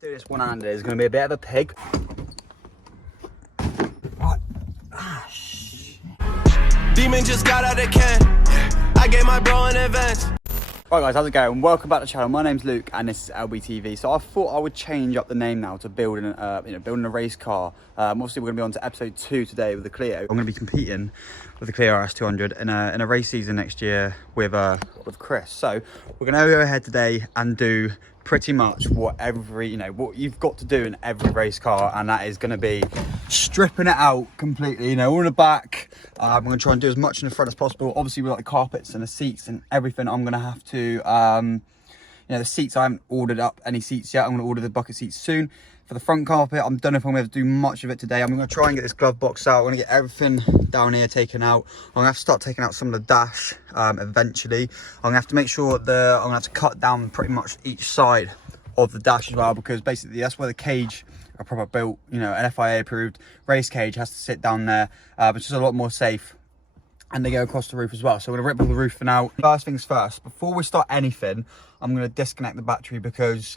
Do this one-handed is going to be a bit of a pig. What? Ah, shit. Demon just got out of can. I gave my bro an advance. Right guys, how's it going? Welcome back to the channel. My name's Luke and this is Lbtv. So I thought I would change up the name now to building a race car. Obviously we're going to be on to episode 2 today with the Clio. I'm going to be competing with the Clio RS200 in a race season next year with Chris. So we're going to go ahead today and do pretty much what you've got to do in every race car, and that is going to be stripping it out completely, all in the back. I'm going to try and do as much in the front as possible. Obviously with like the carpets and the seats and everything, I'm going to have to the seats, I haven't ordered up any seats yet. I'm going to order the bucket seats soon. For the front carpet, I don't know if I'm going to do much of it today. I'm going to try and get this glove box out. I'm going to get everything down here taken out. I'm going to have to start taking out some of the dash eventually. I'm going to have to make sure I'm going to have to cut down pretty much each side of the dash as well, because basically that's where the cage are proper built, an FIA approved race cage has to sit down there, which is a lot more safe. And they go across the roof as well. So we're going to rip all the roofing out. First things first, before we start anything, I'm going to disconnect the battery, because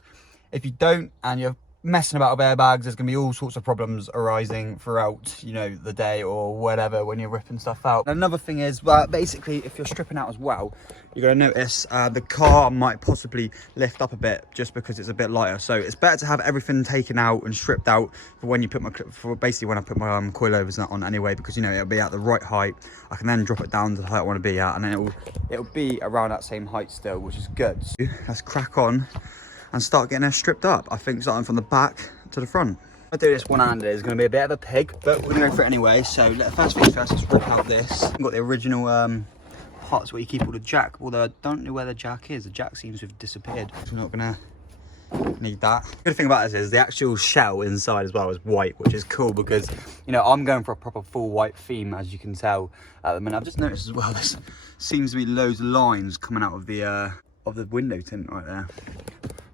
if you don't and you're messing about with airbags, there's going to be all sorts of problems arising throughout the day or whatever when you're ripping stuff out. Another thing is, well, basically if you're stripping out as well, you're going to notice the car might possibly lift up a bit just because it's a bit lighter. So it's better to have everything taken out and stripped out for when you put my basically when I put my coilovers on anyway, because it'll be at the right height. I can then drop it down to the height I want to be at, and then it'll be around that same height still, which is good. So let's crack on and start getting her stripped up. I think starting from the back to the front. I do this one-handed is going to be a bit of a pig, but we're going to go for it anyway. So first things first, let's rip out this. I've got the original parts where you keep all the jack, although I don't know where the jack is. The jack seems to have disappeared. So we're not going to need that. The good thing about this is the actual shell inside as well is white, which is cool because, I'm going for a proper full white theme, as you can tell at the minute. I've just noticed as well, there seems to be loads of lines coming out of the window tint right there.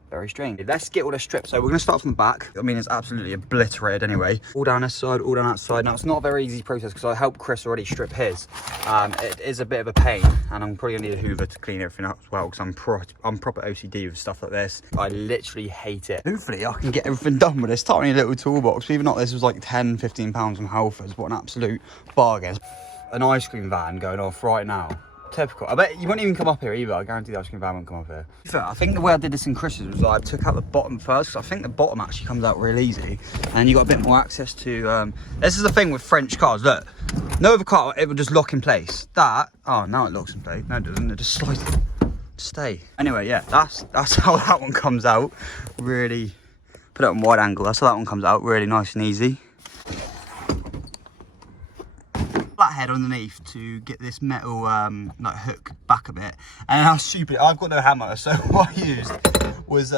Very strange. Let's get all the strips. So we're going to start from the back. I mean, it's absolutely obliterated anyway. All down this side, all down that side. Now, it's not a very easy process because I helped Chris already strip his. It is a bit of a pain, and I'm probably going to need a hoover to clean everything up as well, because I'm proper OCD with stuff like this. I literally hate it. Hopefully, I can get everything done with this tiny little toolbox. Even though this was like 10, 15 pounds from Halfords. What an absolute bargain. An ice cream van going off right now. Typical. I bet you won't even come up here either. I guarantee the ice cream van won't come up here. I think the way I did this in Chris's was I took out the bottom first, because I think the bottom actually comes out real easy, and you got a bit more access to this is the thing with French cars. Look, no other car, it will just lock in place. Oh, now it locks in place. No, it doesn't. It just slides to stay. Anyway, yeah, that's how that one comes out. Really put it on wide angle. That's how that one comes out. Really nice and easy. Flathead underneath to get this metal hook back a bit, and how stupid, I've got no hammer, so what I used was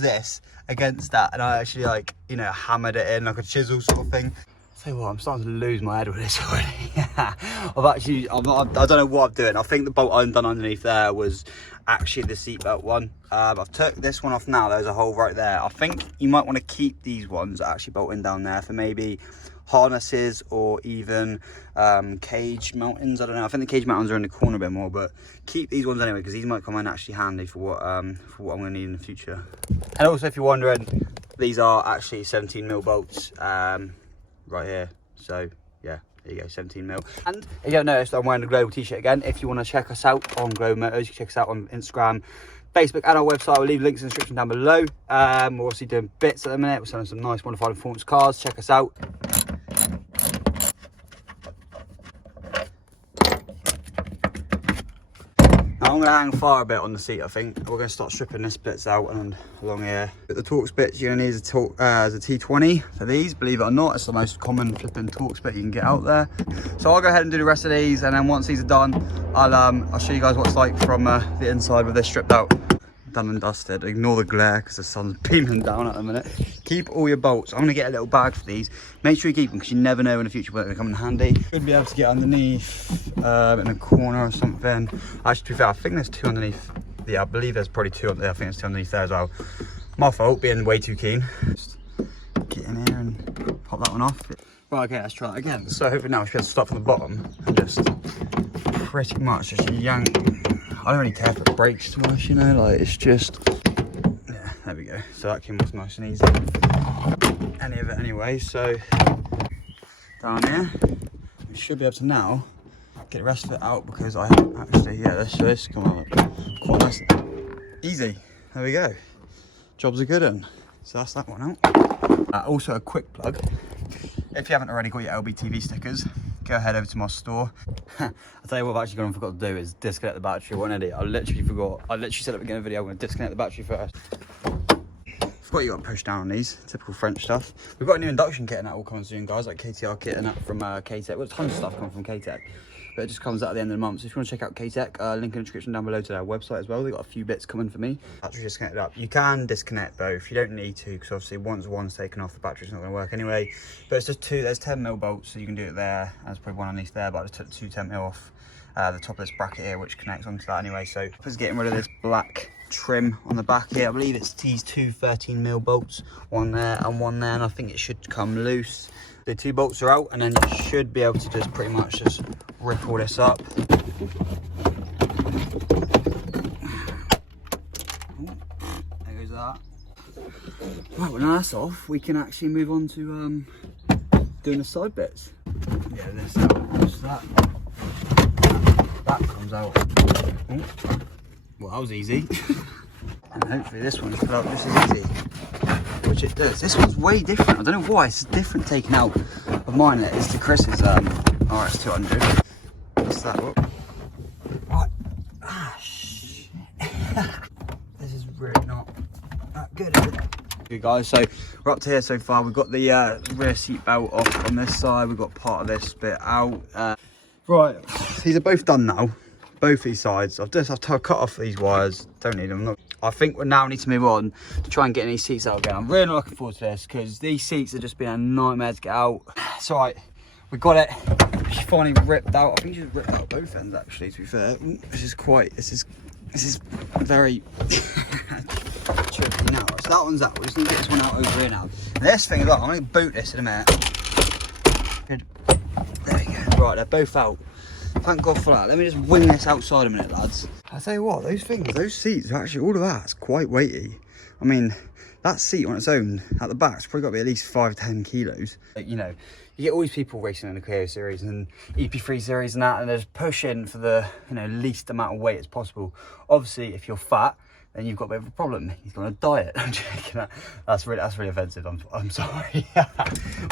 this against that, and I actually hammered it in like a chisel sort of thing. Tell you what, I'm starting to lose my head with this already. I don't know what I'm doing. I think the bolt undone underneath there was actually the seatbelt one. I've took this one off now. There's a hole right there. I think you might want to keep these ones actually bolting down there for maybe harnesses or even cage mountings. I don't know. I think the cage mountings are in the corner a bit more, but keep these ones anyway, because these might come in actually handy for what I'm going to need in the future. And also, if you're wondering, these are actually 17mm bolts right here. So yeah, there you go, 17mm. And if you don't notice, I'm wearing the Global t-shirt again. If you want to check us out on Global Motors, you can check us out on Instagram, Facebook, and our website. We'll leave links in the description down below. We're obviously doing bits at the minute. We're selling some nice modified performance cars. Check us out. Now I'm going to hang fire a bit on the seat. I think we're going to start stripping this bits out and along here. But the Torx bits, you're going to need is a T20 for these. Believe it or not, it's the most common flipping Torx bit you can get out there. So I'll go ahead and do the rest of these, and then once these are done, I'll show you guys what it's like from the inside with this stripped out. Done and dusted. Ignore the glare because the sun's beaming down at the minute. Keep all your bolts. I'm going to get a little bag for these. Make sure you keep them, because you never know in the future when they're going to come in handy. Should be able to get underneath in a corner or something. Actually, to be fair, I think there's 2 underneath. Yeah, I believe there's probably 2 under there. I think there's 2 underneath there as well. My fault, being way too keen. Just get in here and pop that one off. Right, okay, let's try that again. So hopefully now we should be able to start from the bottom and just pretty much just yank. I don't really care if it breaks too much, it's just, yeah, there we go. So that came off nice and easy. Any of it anyway, so down here, we should be able to now get the rest of it out because I haven't actually, yeah, let's show this, come on, quite nice, easy, there we go. Job's a good one. So that's that one out. Also a quick plug, if you haven't already got your Lbtv stickers, go ahead over to my store. I'll tell you what I've actually gone and forgot to do is disconnect the battery. What an idiot, I literally forgot. I literally said at the beginning of the video, I'm going to disconnect the battery first. Forgot you got to push down on these, typical French stuff. We've got a new induction kit and that all coming soon, guys, like KTR kit and that from KTech. Well, tons of stuff coming from KTech, but it just comes out at the end of the month. So if you want to check out KTech, link in the description down below to their website as well. They've got a few bits coming for me. Battery disconnected up. You can disconnect both. You don't need to, because obviously once one's taken off, the battery's not going to work anyway. But it's just two, there's 10mm bolts, so you can do it there. There's probably one underneath there, but I just took the two 10mm off the top of this bracket here, which connects onto that anyway. So just getting rid of this black trim on the back here. I believe it's these two 13mm bolts, one there and one there, and I think it should come loose. The two bolts are out, and then you should be able to just pretty much just rip all this up. There goes that. Right, well now that's off, we can actually move on to doing the side bits. Yeah, this out, just that comes out. Oh. Well, that was easy. And hopefully this one's pulled out just as easy, which it does. This one's way different. I don't know why, it's different taking out of mine than it is to Chris's RS200. What's that? What? Right. Ah, shit. This is really not that good, is it? Okay, guys, so we're up to here so far. We've got the rear seat belt off on this side. We've got part of this bit out. Right, these are both done now. Both these sides. I've cut off these wires. Don't need them. I think we now need to move on to try and get these seats out again. I'm really looking forward to this because these seats have just been a nightmare to get out. It's all right. We got it. She finally ripped out. I think she's ripped out both ends actually. To be fair, this is very tricky now. So that one's out. We just need to get this one out over here now. And this thing as well. I'm going to boot this in a minute. Good. There we go. Right, they're both out. Thank God for that. Let me just wing this outside a minute, lads. I'll tell you what, those seats, actually, all of that's quite weighty. I mean, that seat on its own at the back's probably got to be at least 5-10 kilos. You know, you get all these people racing in the Clio series and EP3 series and that, and they're just pushing for the, you know, least amount of weight as possible. Obviously, if you're fat, then you've got a bit of a problem. He's on a diet. I'm joking. That's really offensive. I'm sorry.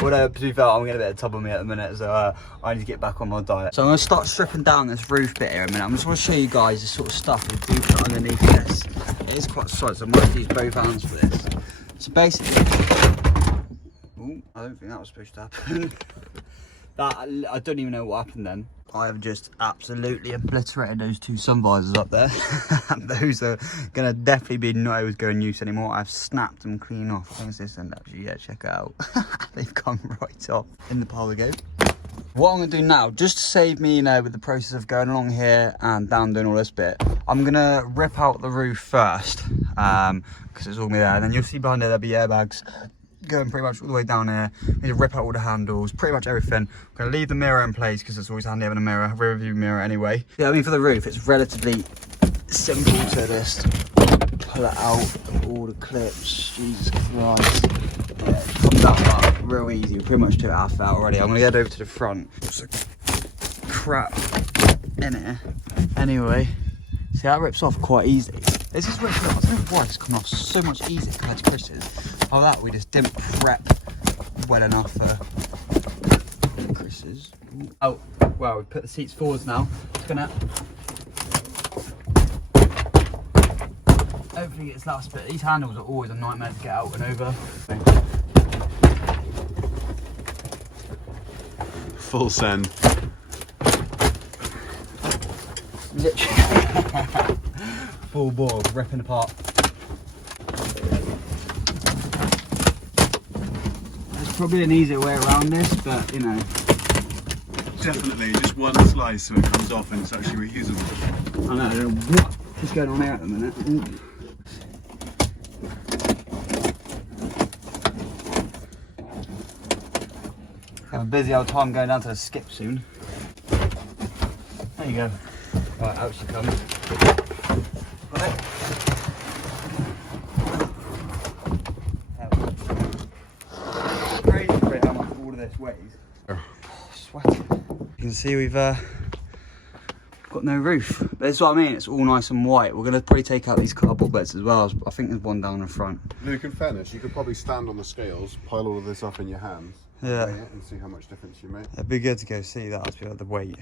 Well, to be fair, I'm getting a bit of top on me at the minute, so I need to get back on my diet. So I'm going to start stripping down this roof bit here a minute. I'm just going to show you guys the sort of stuff we do put underneath this. It is quite solid, so I might use both hands for this. So basically, ooh, I don't think that was supposed to happen. I don't even know what happened then. I have just absolutely obliterated those two sun visors up there. Those are going to definitely be not able to go in use anymore. I've snapped them clean off. Thanks this end actually, yeah, check it out. They've come right off. In the pile they go. What I'm going to do now, just to save me, you know, with the process of going along here and down doing all this bit, I'm going to rip out the roof first, because it's all me there. And then you'll see behind there, there'll be airbags going pretty much all the way down here. Need to rip out all the handles, pretty much everything. I'm going to leave the mirror in place because it's always handy having a mirror, rear view mirror anyway. Yeah, I mean for the roof, it's relatively simple to just pull it out, all the clips, Jesus Christ. Yeah, it comes out that real easy. We pretty much took half out already. I'm going to get over to the front. There's a crap in it. Anyway, see that rips off quite easy. This is ripped off. I don't know why it's come off so much easier compared to Chris's. Oh, that we just didn't prep well enough for Chris's. Oh, well, we put the seats forwards now. It's gonna hopefully get this last bit. These handles are always a nightmare to get out and over. Full send. Literally. Full bore, ripping apart. There's probably an easier way around this, but you know. Definitely, just one slice so it comes off and it's actually reusable. I don't know what is going on here at the minute. Have a busy old time going down to the skip soon. There you go. Right, out she comes. Got it. this weighs. Oh, sweating. You can see we've got no roof. But that's what I mean, it's all nice and white. We're going to probably take out these cardboard bits as well. I think there's one down the front. Luke, in fairness, you could probably stand on the scales, pile all of this up in your hands, yeah, weigh it and see how much difference you make. It'd be good to go see that, to be like the weight.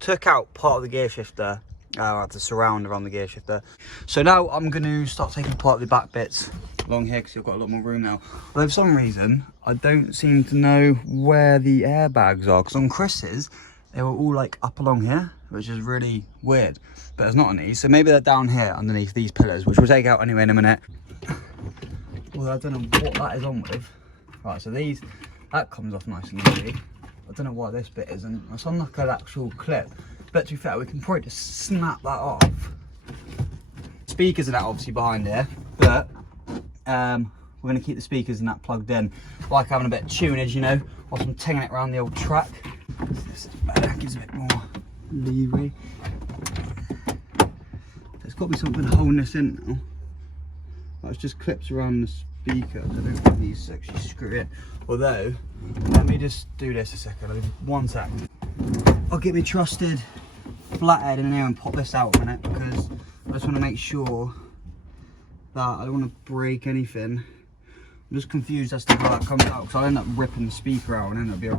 Took out part of the gear shifter, the surround around the gear shifter. So now I'm going to start taking part of the back bits along here because you've got a lot more room now. Although for some reason, I don't seem to know where the airbags are, because on Chris's, they were all like up along here, which is really weird. But there's not on these, so maybe they're down here underneath these pillars, which we'll take out anyway in a minute. Although I don't know what that is on with. Right, so these, that comes off nice and easy. I don't know why this bit isn't. It's on like an actual clip. But to be fair, we can probably just snap that off. Speakers are that obviously behind here, but we're going to keep the speakers and that plugged in. Like having a bit of tunage, you know, whilst I'm tinging it around the old track. This is better, gives a bit more leeway. There's got to be something holding this in now. That's just clips around the speaker. I don't think these actually screw it. Although, let me just do this a second. One sec. I'll get me trusted flathead in there and pop this out a minute, because I just want to make sure that I don't want to break anything. I'm just confused as to how that comes out, because I'll end up ripping the speaker out and then it'll be a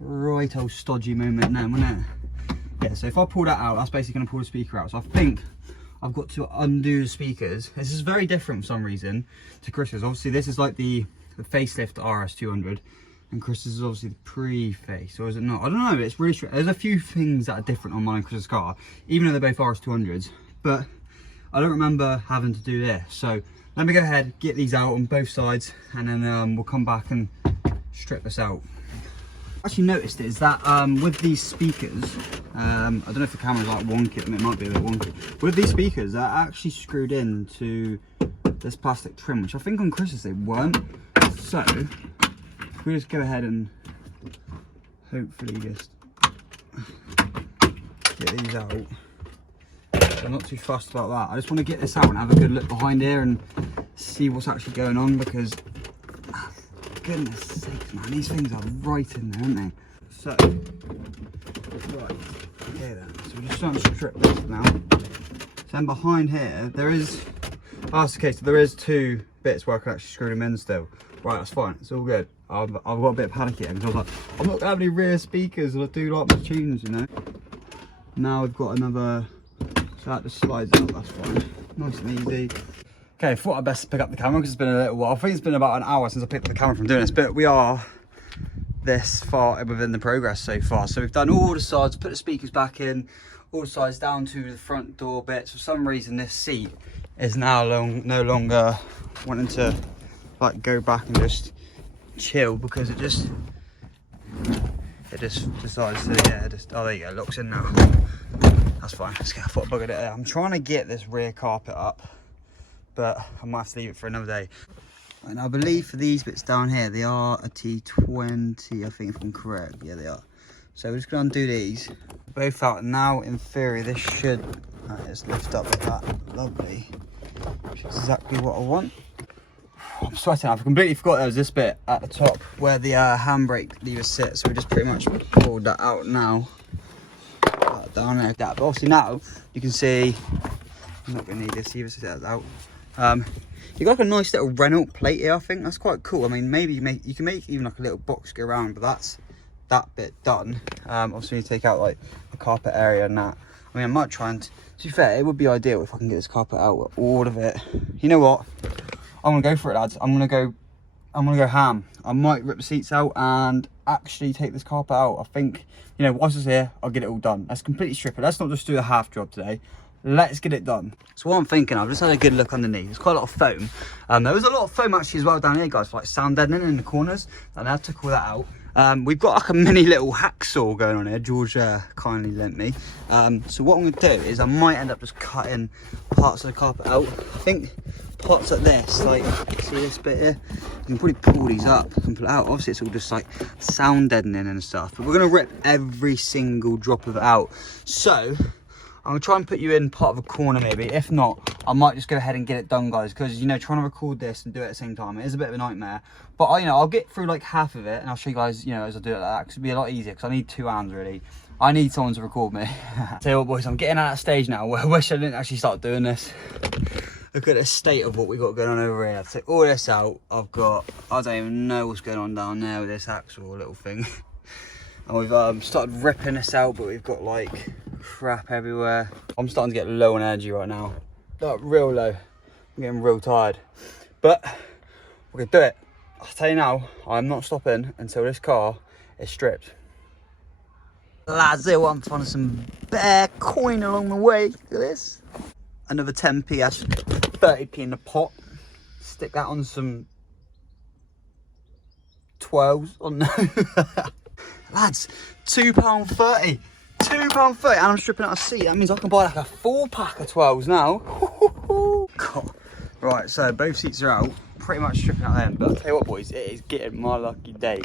right old stodgy moment then, won't it? Yeah, so if I pull that out, that's basically going to pull the speaker out. So I think I've got to undo the speakers. This is very different for some reason to Chris's. Obviously this is like the facelift RS200, and Chris's is obviously the pre-face, or is it not? I don't know, it's really strange. There's a few things that are different on mine and Chris's car, even though they're both RS200s, but I don't remember having to do this. So let me go ahead, get these out on both sides, and then we'll come back and strip this out. Actually noticed is that with these speakers, I don't know if the camera's like wonky, and it might be a bit wonky. With these speakers, they're actually screwed into this plastic trim, which I think on Chris's they weren't. So if we just go ahead and hopefully just get these out. I'm not too fussed about that. I just want to get this out and have a good look behind here and see what's actually going on, because goodness sakes, man, these things are right in there, aren't they? So, right, okay then. So we're just trying to strip this now. So then behind here, there is, oh, that's okay, so there is two bits where I can actually screw them in still. Right, that's fine, it's all good. I've got a bit of panic here, because I was like, I'm not going to have any rear speakers, and I do like my tunes, you know. Now we've got another, so that just slides out, that's fine. Nice and easy. Okay, I thought I'd best pick up the camera because it's been a little while. I think it's been about an hour since I picked up the camera from doing this, but we are this far within the progress so far. So we've done all the sides, put the speakers back in, all the sides down to the front door bits. For some reason, this seat is now no longer wanting to like go back and just chill, because it just decides to, yeah, oh there you go, locks in now. That's fine. Let's get, I thought I buggered it there. I'm trying to get this rear carpet up, but I might have to leave it for another day. And I believe for these bits down here, they are a T20, I think, if I'm correct. Yeah, they are. So we're just going to undo these. Both out. Now, in theory, this should just lift up like that. Lovely. Which is exactly what I want. I'm sweating. I've completely forgot there was this bit at the top where the handbrake lever sits. So we just pretty much pulled that out now. Down there like that. But obviously now, you can see, I'm not going to need this either, so that's out. You got like a nice little Renault plate here. I think that's quite cool. I mean, maybe you can make even like a little box go around, but that's that bit done. Obviously, you take out like the carpet area and that. I mean, I might try and, to be fair, it would be ideal if I can get this carpet out with all of it. You know what? I'm gonna go for it, lads. I'm gonna go ham. I might rip the seats out and actually take this carpet out. I think, you know, whilst it's here, I'll get it all done. Let's completely strip it. Let's not just do a half job today. Let's get it done. So what I'm thinking, I've just had a good look underneath. There's quite a lot of foam. There was a lot of foam actually as well down here, guys, for like sound deadening in the corners. And I took all that out. We've got like a mini little hacksaw going on here. George kindly lent me. So what I'm gonna do is I might end up just cutting parts of the carpet out. I think parts like this, like, see this bit here? You can probably pull these up and pull it out. Obviously it's all just like sound deadening and stuff. But we're gonna rip every single drop of it out. So, I'm gonna try and put you in part of a corner maybe. If not, I might just go ahead and get it done, guys, because you know, trying to record this and do it at the same time, it is a bit of a nightmare. But you know, I'll get through like half of it and I'll show you guys, you know, as I do it like that, because it'll be a lot easier, because I need 2 hands really. I need someone to record me. Tell you what, boys, I'm getting at that stage now where I wish I didn't actually start doing this. Look at the state of what we got going on over here. I've taken all this out. I've got, I don't even know what's going on down there with this axle little thing. And we've started ripping this out, but we've got like crap everywhere. I'm starting to get low on energy right now. Like, real low. I'm getting real tired. But we're gonna do it. I'll tell you now, I'm not stopping until this car is stripped. Lads, I'm finding some bare coin along the way. Look at this. Another 10p, that's 30p in the pot. Stick that on some 12s. Oh no. Lads, £2.30. £2.30, and I'm stripping out a seat. That means I can buy like a 4-pack of 12s now. God. Right, so both seats are out. Pretty much stripping out them. But I'll tell you what, boys, it is getting my lucky day.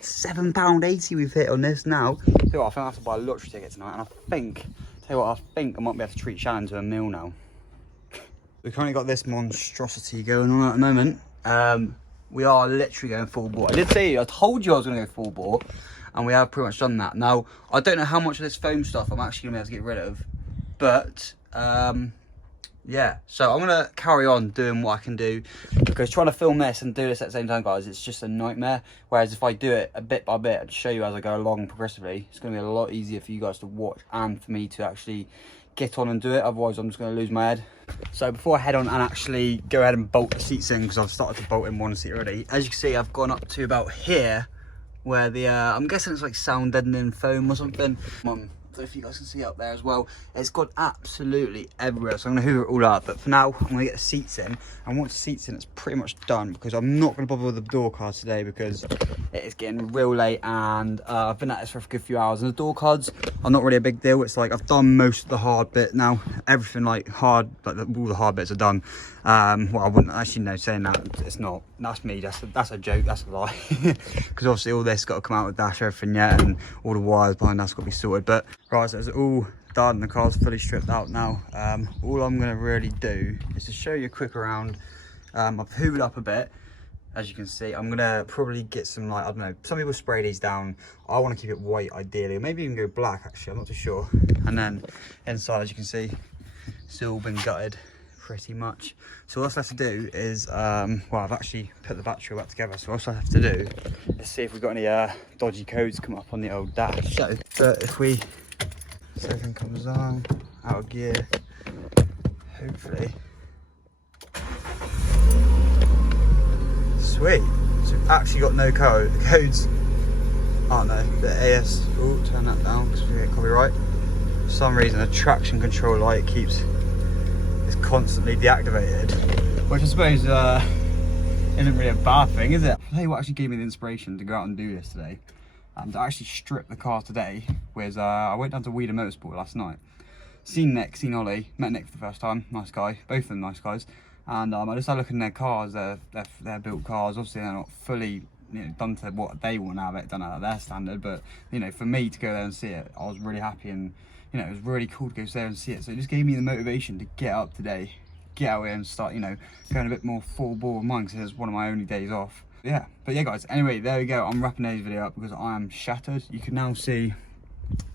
£7.80 we've hit on this now. So I think I have to buy a lottery ticket tonight. And I think, tell you what, I think I might be able to treat Shannon to a meal now. We've currently got this monstrosity going on at the moment. We are literally going full bore. I did say, I told you I was going to go full bore, and we have pretty much done that. Now, I don't know how much of this foam stuff I'm actually going to be able to get rid of, but yeah. So I'm going to carry on doing what I can do, because trying to film this and do this at the same time, guys, it's just a nightmare. Whereas if I do it a bit by bit and show you as I go along progressively, it's going to be a lot easier for you guys to watch and for me to actually get on and do it. Otherwise, I'm just going to lose my head. So before I head on and actually go ahead and bolt the seats in, because I've started to bolt in one seat already, as you can see, I've gone up to about here where the I'm guessing it's like sound deadening foam or something. I don't know if you guys can see up there as well. It's gone absolutely everywhere, so I'm going to hoover it all up. But for now, I'm going to get the seats in, and once the seats in, it's pretty much done, because I'm not going to bother with the door cards today, because it is getting real late, and I've been at this for a good few hours, and the door cards are not really a big deal. It's like I've done most of the hard bit now. Everything like hard, like all the hard bits are done. Well, I wouldn't actually know, saying that, it's not. That's me. That's a joke. That's a lie. Because obviously all this got to come out with dash, everything yet, and all the wires behind that's got to be sorted. But right, so it's all done. The car's fully stripped out now. All I'm going to really do is to show you a quick around. I've hoovered up a bit. As you can see, I'm gonna probably get some, like, I don't know, some people spray these down. I want to keep it white ideally, or maybe even go black actually, I'm not too sure. And then inside, as you can see, it's all been gutted pretty much. So what's left to do is, well, I've actually put the battery back together, so what's left to do is see if we've got any dodgy codes come up on the old dash. So if we, so everything comes on, out of gear, hopefully. Sweet. So we've actually got no code. The codes aren't there. The AS. Oh, turn that down because we get copyright. For some reason, the traction control light is constantly deactivated, which I suppose isn't really a bad thing, is it? I'll tell you what actually gave me the inspiration to go out and do this today, and to actually strip the car today. Was I went down to Weeder Motorsport last night. Seen Nick, seen Ollie. Met Nick for the first time. Nice guy. Both of them nice guys. And I just had a look in their cars, they're built cars. Obviously they're not fully, you know, done to what they want to have it done at their standard, but you know, for me to go there and see it, I was really happy, and you know, it was really cool to go there and see it. So it just gave me the motivation to get up today, get out here and start, you know, going a bit more full bore with mine, because it's one of my only days off. Yeah, but yeah guys, anyway, there we go. I'm wrapping today's video up because I am shattered. You can now see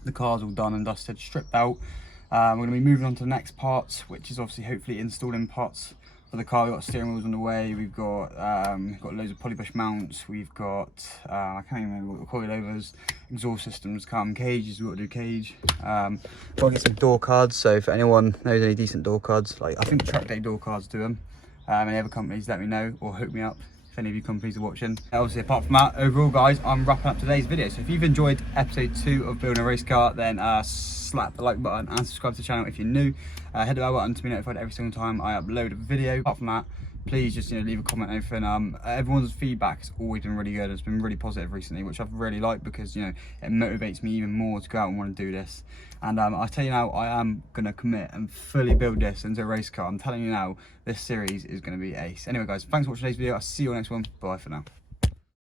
the car's all done and dusted, stripped out. We're going to be moving on to the next parts, which is obviously hopefully installing parts for the car. We've got steering wheels on the way, we've got loads of polybush mounts, we've got, I can't even remember what the coilovers, exhaust systems, carbon cages, we've got to do cage. Got to get some door cards, so for anyone knows any decent door cards, like I think Track Day door cards do them. Any other companies, let me know or hook me up if any of you companies are watching. Obviously, apart from that, overall guys, I'm wrapping up today's video. So if you've enjoyed episode 2 of Building a Race Car, then slap the like button and subscribe to the channel if you're new. Hit the bell button to be notified every single time I upload a video. Apart from that, please just, you know, leave a comment and everything. Everyone's feedback has always been really good. It's been really positive recently, which I've really liked, because you know, it motivates me even more to go out and want to do this. And I tell you now, I am gonna commit and fully build this into a race car. I'm telling you now, this series is gonna be ace. Anyway guys, thanks for watching today's video. I'll see you on the next one. Bye for now.